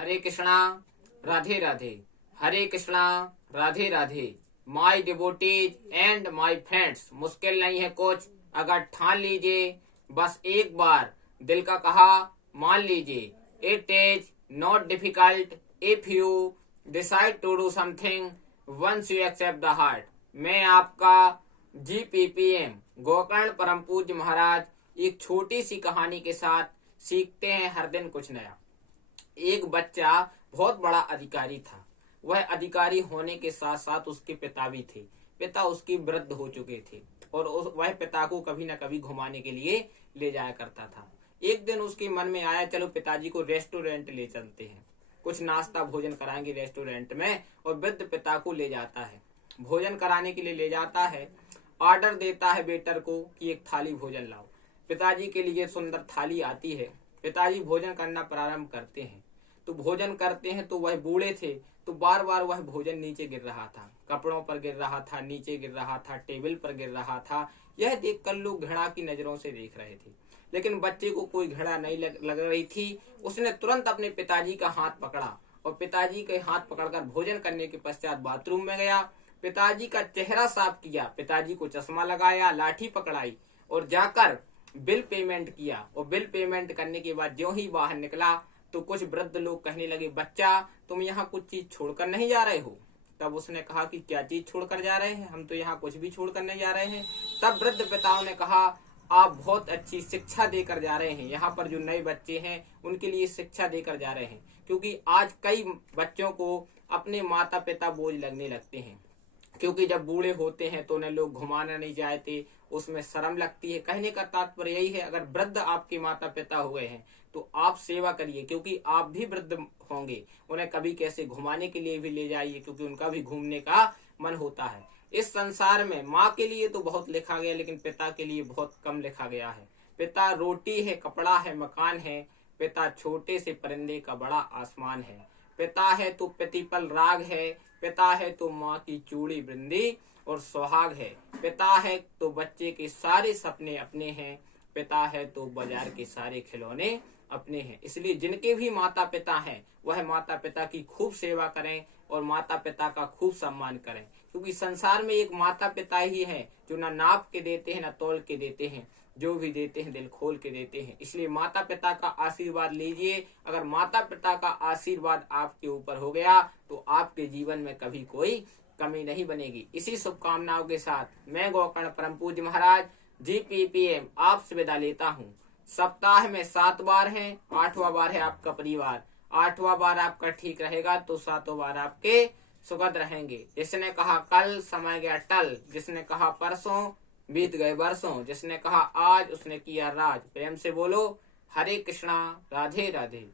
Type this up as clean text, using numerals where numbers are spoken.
Hare Krishna Radhe Radhe. Hare Krishna Radhe Radhe. My devotees and my friends, मुश्किल नहीं है कुछ अगर ठान लीजिए, बस एक बार दिल का कहा मान लीजिए। It is not difficult if you decide to do something once you accept the heart. मैं आपका GPPM गोकर्ण परम पूज्य महाराज एक छोटी सी कहानी के साथ सीखते हैं हर दिन कुछ नया। एक बच्चा बहुत बड़ा अधिकारी था। वह अधिकारी होने के साथ साथ उसके पिता भी थे। पिता उसकी वृद्ध हो चुके थे और वह पिता को कभी न कभी घुमाने के लिए ले जाया करता था। एक दिन उसके मन में आया, चलो पिताजी को रेस्टोरेंट ले चलते हैं, कुछ नाश्ता भोजन कराएंगे रेस्टोरेंट में। और वृद्ध पिता को ले जाता है, भोजन कराने के लिए ले जाता है। ऑर्डर देता है वेटर को कि एक थाली भोजन लाओ। पिताजी के लिए सुंदर थाली आती है। पिताजी भोजन करना प्रारंभ करते हैं। तो भोजन करते हैं तो वह बूढ़े थे, तो बार बार वह भोजन नीचे गिर रहा था, कपड़ों पर गिर रहा था, नीचे गिर रहा था, टेबल पर गिर रहा था। यह देखकर लोग घृणा की नजरों से देख रहे थे, लेकिन बच्चे को कोई घृणा नहीं लग रही थी। उसने तुरंत अपने पिताजी का हाथ पकड़ा और पिताजी के हाथ पकड़कर भोजन करने के पश्चात बाथरूम में गया। पिताजी का चेहरा साफ किया, पिताजी को चश्मा लगाया, लाठी पकड़ाई और जाकर बिल पेमेंट किया। और बिल पेमेंट करने के बाद ज्यों ही बाहर निकला तो कुछ वृद्ध लोग कहने लगे, बच्चा तुम यहाँ कुछ चीज छोड़कर नहीं जा रहे हो? तब उसने कहा कि क्या चीज छोड़कर जा रहे हैं, हम तो यहाँ कुछ भी छोड़कर नहीं जा रहे हैं। तब वृद्ध पिताओं ने कहा, आप बहुत अच्छी शिक्षा देकर जा रहे हैं, यहाँ पर जो नए बच्चे हैं उनके लिए शिक्षा देकर जा रहे हैं। क्योंकि आज कई बच्चों को अपने माता पिता बोझ लगने लगते हैं, क्योंकि जब बूढ़े होते हैं तो उन्हें लोग घुमाना नहीं चाहते, उसमें शर्म लगती है। कहने का तात्पर्य यही है, अगर वृद्ध आपके माता पिता हो गए हैं तो आप सेवा करिए, क्योंकि आप भी वृद्ध होंगे। उन्हें कभी कैसे घुमाने के लिए भी ले जाइए, क्योंकि उनका भी घूमने का मन होता है। इस संसार में माँ के लिए तो बहुत लिखा गया, लेकिन पिता के लिए बहुत कम लिखा गया है। पिता रोटी है, कपड़ा है, मकान है। पिता छोटे से परिंदे का बड़ा आसमान है। पिता है तो प्रतिपल राग है। पिता है तो माँ की चूड़ी बिंदी और सुहाग है। पिता है तो बच्चे के सारे सपने अपने हैं। पिता है तो बाजार के सारे खिलौने अपने हैं। इसलिए जिनके भी माता पिता हैं वह माता पिता की खूब सेवा करें और माता पिता का खूब सम्मान करें, क्योंकि संसार में एक माता पिता ही है जो ना नाप के देते हैं ना तौल के देते हैं, जो भी देते हैं दिल खोल के देते हैं। इसलिए माता पिता का आशीर्वाद लीजिए। अगर माता पिता का आशीर्वाद आपके ऊपर हो गया तो आपके जीवन में कभी कोई कमी नहीं बनेगी। इसी शुभकामनाओं के साथ मैं गोकर्ण परम पूज्य महाराज GPPM आपसे विदा लेता हूँ। सप्ताह में 7 बार है, 8वां बार है आपका परिवार। 8वां बार आपका ठीक रहेगा तो 7वां बार आपके सुखद रहेंगे। जिसने कहा कल समय गया टल, जिसने कहा परसों बीत गए बरसों, जिसने कहा आज उसने किया राज। प्रेम से बोलो हरे कृष्णा राधे राधे।